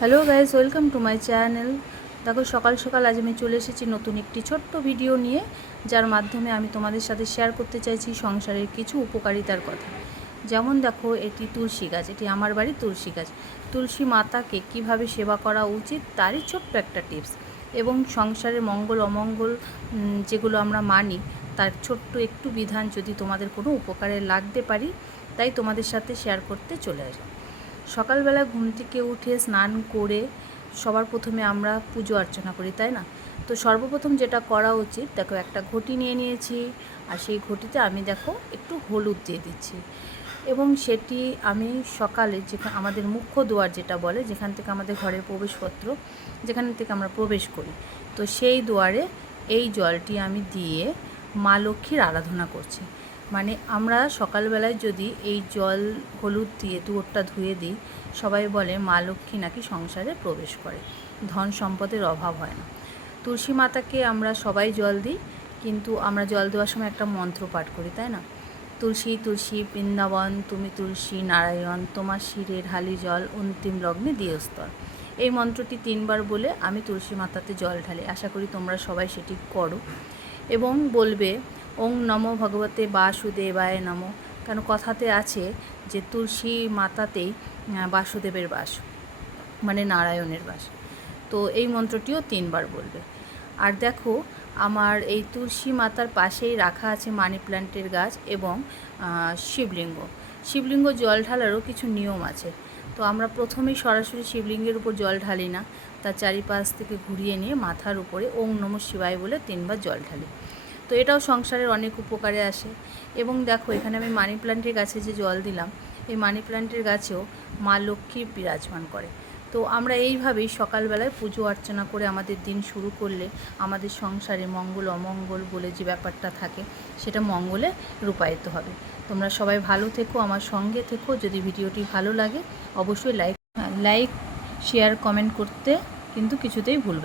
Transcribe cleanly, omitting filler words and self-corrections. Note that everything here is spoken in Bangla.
Hello guys, welcome to my channel. দেখো, সকাল সকাল আজ আমি চলে এসেছি নতুন একটি ছোট্ট ভিডিও নিয়ে, যার মাধ্যমে আমি তোমাদের সাথে শেয়ার করতে চাইছি সংসারের কিছু উপকারিতার কথা। যেমন দেখো, এটি তুলসী গাছ, এটি আমার বাড়ির তুলসী গাছ। তুলসী মাতাকে কিভাবে সেবা করা উচিত তারই ছোট্ট একটা টিপস, এবং সংসারের মঙ্গল অমঙ্গল যেগুলো আমরা মানি তার ছোট্ট একটু বিধান যদি তোমাদের কোনো উপকারে লাগতে পারি, তাই তোমাদের সাথে শেয়ার করতে চলে আসলাম। সকালবেলা ঘুম থেকে উঠে স্নান করে সবার প্রথমে আমরা পুজো অর্চনা করি, তাই না? তো সর্বপ্রথম যেটা করা উচিত, দেখো একটা ঘটি নিয়ে নিয়েছি, আর সেই ঘটিতে আমি দেখো একটু হলুদ দিয়ে দিচ্ছি, এবং সেটি আমি সকালে যেখানে আমাদের মুখ্য দুয়ার যেটা বলে, যেখান থেকে আমাদের ঘরের প্রবেশপত্র, যেখান থেকে আমরা প্রবেশ করি, তো সেই দুয়ারে এই জলটি আমি দিয়ে মা লক্ষ্মীর আরাধনা করছি। মানে আমরা সকালবেলায় যদি এই জল হলুদ দিয়ে দুয়ারটা ধুয়ে দিই, সবাই বলে মা লক্ষ্মী নাকি সংসারে প্রবেশ করে, ধন সম্পদের অভাব হয় না। তুলসী মাতাকে আমরা সবাই জল দিই, কিন্তু আমরা জল দেওয়ার সময় একটা মন্ত্র পাঠ করি, তাই না? তুলসী তুলসী বৃন্দাবন, তুমি তুলসী নারায়ণ, তোমার শিরে ঢালি জল, অন্তিম লগ্নে দিও স্তর। এই মন্ত্রটি 3 বার বলে আমি তুলসী মাতাতে জল ঢালি। আশা করি তোমরা সবাই সেটি করো, এবং বলবে ওং নমো ভগবতে বাসুদেবায় নমো। কেন, কথাতে আছে যে তুলসী মাতাতেই বাসুদেবের বাস, মানে নারায়ণের বাস। তো এই মন্ত্রটিও 3 বার বলবে। আর দেখো, আমার এই তুলসী মাতার পাশেই রাখা আছে মানি প্ল্যান্টের গাছ এবং শিবলিঙ্গ। শিবলিঙ্গ জল ঢালারও কিছু নিয়ম আছে। তো আমরা প্রথমেই সরাসরি শিবলিঙ্গের উপর জল ঢালি না, তার চারিপাশ থেকে ঘুরিয়ে নিয়ে মাথার উপরে ওং নমঃ শিবায় বলে 3 বার জল ঢালি। তো এটাও সংসারের অনেক উপকারে আসে। এবং দেখো, এখানে আমি মানি প্ল্যান্টের গাছে যে জল দিলাম, এই মানি প্ল্যান্টের গাছেও মা লক্ষ্মী বিরাজমান করে। তো আমরা এইভাবেই সকালবেলায় পুজো অর্চনা করে আমাদের দিন শুরু করলে আমাদের সংসারে মঙ্গল অমঙ্গল বলে যে ব্যাপারটা থাকে, সেটা মঙ্গলে রূপায়িত হবে। তোমরা সবাই ভালো থেকো, আমার সঙ্গে থেকো। যদি ভিডিওটি ভালো লাগে অবশ্যই লাইক শেয়ার কমেন্ট করতে কিন্তু কিছুতেই ভুলবে না।